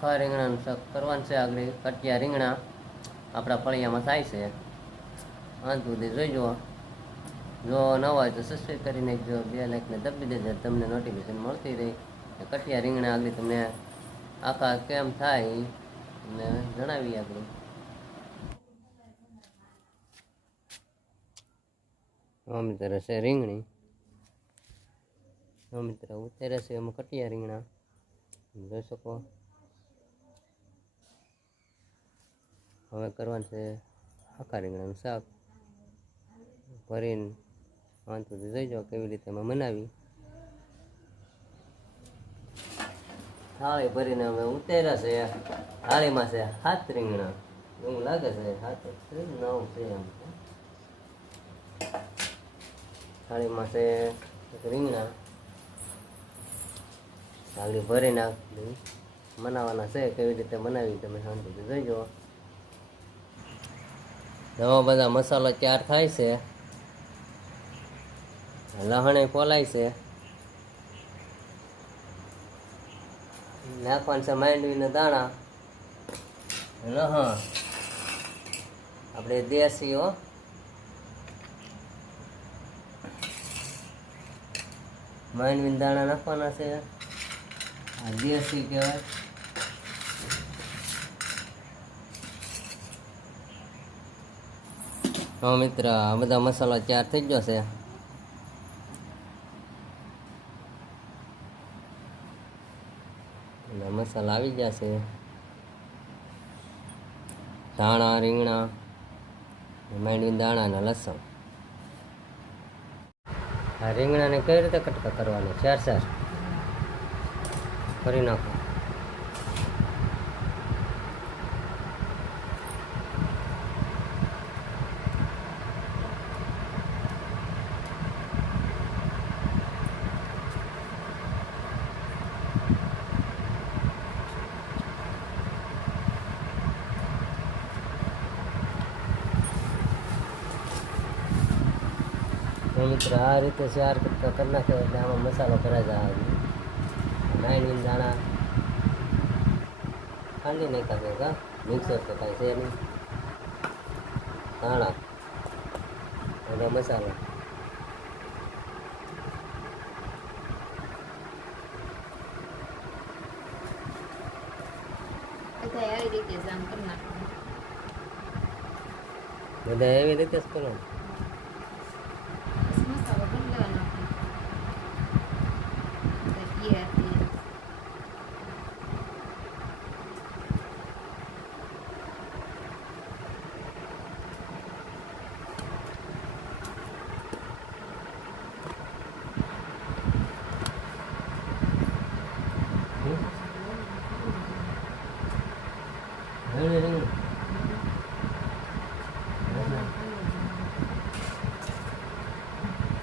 આખા રીંગણાનું શાક કરવાનું છે આગળ. કટિયા રીંગણા આપણા ફળિયામાં થાય છે. અંત સુધી જોઈજો જો ન હોય તો સબસ્ક્રાઈબ કરી નાખજો બે લાઈકને દબી દેજો. તમને નોટિફિકેશન મળતી રહી. ને કટિયા રીંગણા આગળ તમને આખા કેમ થાય તમને જણાવી આગળ. હા મિત્ર છે રીંગણી. હા મિત્ર ઉતરે છે એમાં કટિયા રીંગણા. જોઈ શકો? હવે કરવાનું છે આખા રીંગણાનું શાક. ભરીને અંત સુધી જોઈજો કેવી રીતે અમે બનાવી. થાળી ભરીને અમે ઉતેરા છે. થાળીમાં છે હાથ રીંગણા. એવું લાગે છે હાથ નવ છે એમ. થાળીમાં છે રીંગણા. થાળી ભરી નાખી મનાવાના છે. કેવી રીતે મનાવી તમે શાંતિથી જોઈજો નવા બધા મસાલો તૈયાર થાય છે. લહણે પોલાય છે. નાખવાનું છે માંડવીના દાણા. લહણ. આપણે દેશી હો. માંડવીના દાણા નાખવાના છે. આ દેશી કહેવાય. હા મિત્ર, આ બધા મસાલા તૈયાર થઈ ગયો છે. મસાલા આવી ગયા છે. ધાણા, રીંગણા માંડવી દાણા અને લસણ. આ રીંગણાને કઈ રીતે કટકા કરવાના? ચાર ચાર. કરી નાખો તો મિત્ર આ રીતે ચાર કટકા કરી નાખે એટલે આમાં મસાલો ભરાઈ જાય નાઈન દાણા. ખાંડી નાખ્યા છે કા મિક્સર તો કાંઈ છે નહીં. દાણા. અને મસાલો. કરી બધા એવી રીતે જ કરો પછી મસાલો ભરી લેવાનો આપણે જીરા તેલ રીંગણી રીંગણી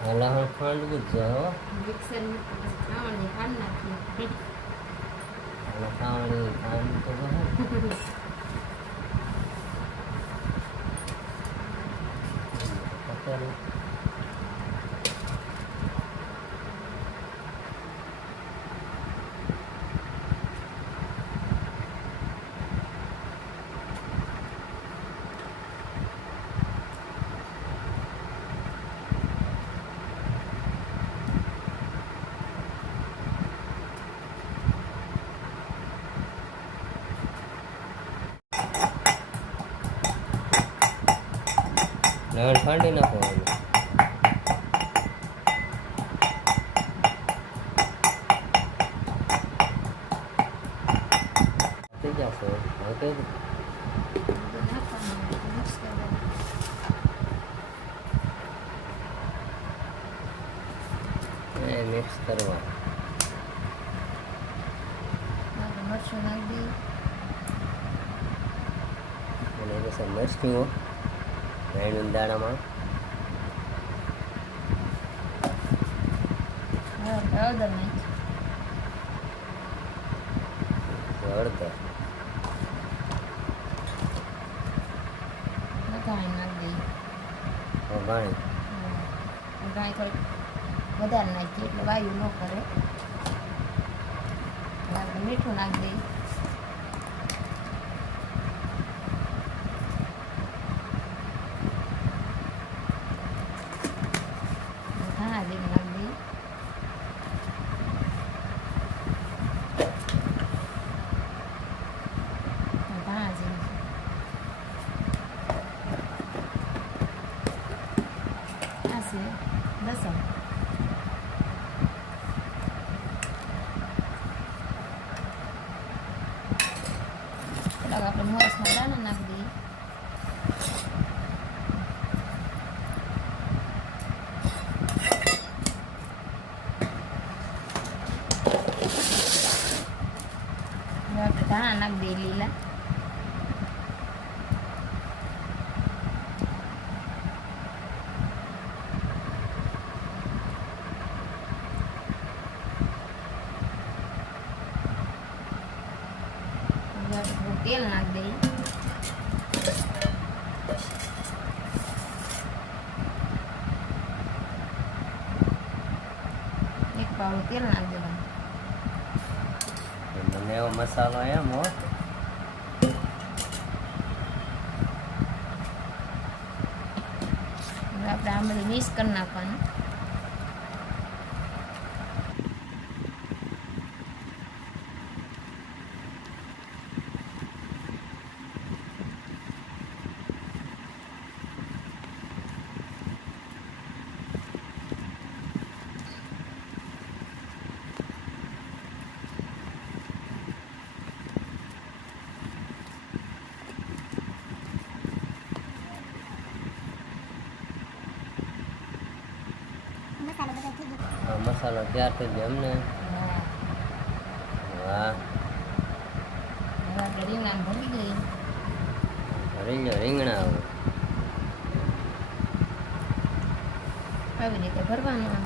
આ લહણ ખાંડવું જ છે હો મિક્સર ખાવાની ખાંડ નાખીએ અને ખાવાની ખાંડ તો બહુ પટેલ ફાંડી નાખવાનું મિક્સ કરવા. મરચું નાખી દઈએ અને પછી ભેણું દાણામાં હવે આપણે હળદર વઘાણી વઘાણી થોડીક વધારે નાખીએ એટલે વાયુ ન કરે. મીઠું નાખી દઈએ લસણ થોડાક આપણે મોરસના દાણા નાખી દઈએ હવે આપણે ધાણા નાખી દઈએ લીલા હવે આપણે થોડું તેલ નાખી દઈએ એક પાવડું તેલ નાખી દેવાનું મને એવો મસાલો એમ હો હવે આપણે આંબળી મિક્સ કરી નાખવાનું મસાલો તૈયાર થઈ ગયો અમને. હા. વાહ. રીંગણા રીંગણા આવે આવી રીતે ભરવાનું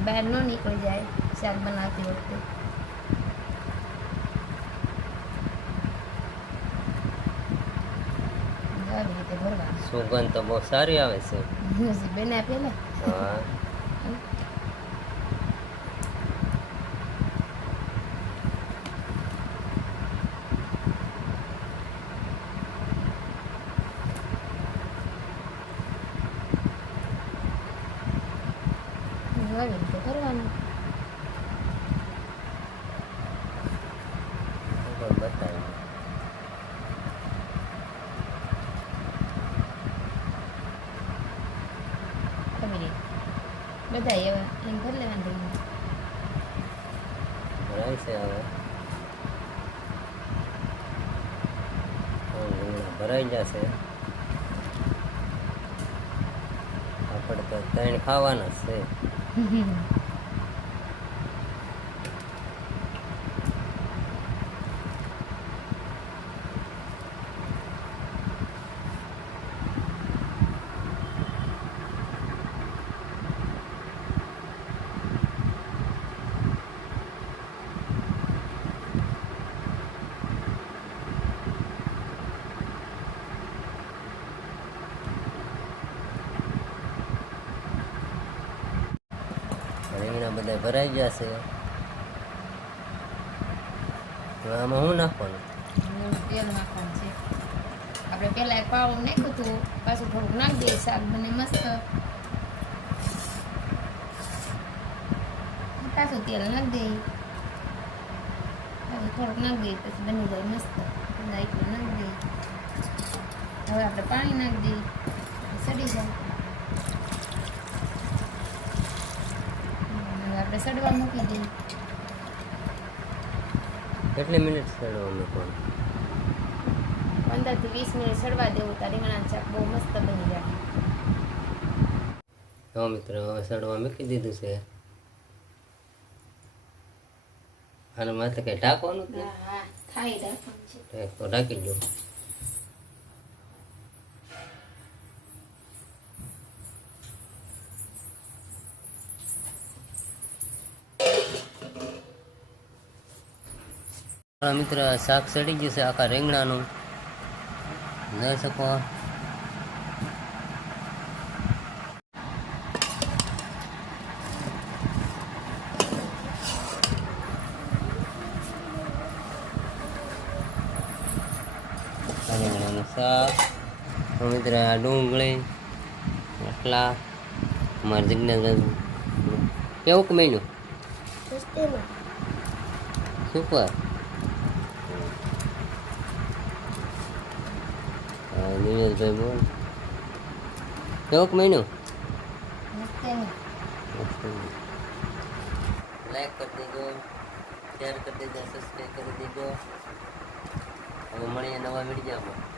બહાર ન નીકળી જાય શાક બનાવતી વખતે આવી રીતે ભરવાનું સુગંધ તો બહુ સારી આવે છે. બેન આપે ને હા. આવી રીતે ભરવાનું પણ બતાવી આવી રીતે બધા એવા એમ ભરી લેવાનું ભરાય છે હવે ભરાઈ જશે આપણે તો ત્રણ ખાવાના છે રીંગણા બધા ભરાઈ જશે. આમાં શું નાખવાનું? તેલ નાખવાનું છે. આપણે પહેલા એક પાવડું નાખ્યું હતું, પાછું થોડુંક નાખી દઈએ, શાક બને મસ્ત. પાછું તેલ નાખી દઈએ. પાછું થોડુંક નાખી દઈએ, પછી બની જાય મસ્ત. એટલું નાખી દઈએ. હવે આપણે પાણી નાખી દઈએ, સડી જાય હવે આપણે સડવા મૂકી દઈએ કેટલી મિનિટ સડવા મૂકવાનું પંદરથી વીસ મિનિટ સડવા દેવું તો રીંગણા શાક બહુ મસ્ત બની જાય. તો મિત્રો હવે સડવા મૂકી દીધું છે. અને માથે કઈ ઢાંકવાનું થાય ઢાંકી દો હા મિત્ર શાક સડી ગયું છે આખા રીંગણાનું. જોઈ શકો. રીંગણાનું શાક. મિત્ર ડુંગળી એટલા અમારે જગ્યા કેવું કમાઈનું સુપર. દિનેશભાઈ બોલ. કેવું મહિનો લાઈક કરી દેજો શેર કરી દેજો સબસ્ક્રાઈબ કરી દેજો હવે મળીએ નવા વિડીયોમાં.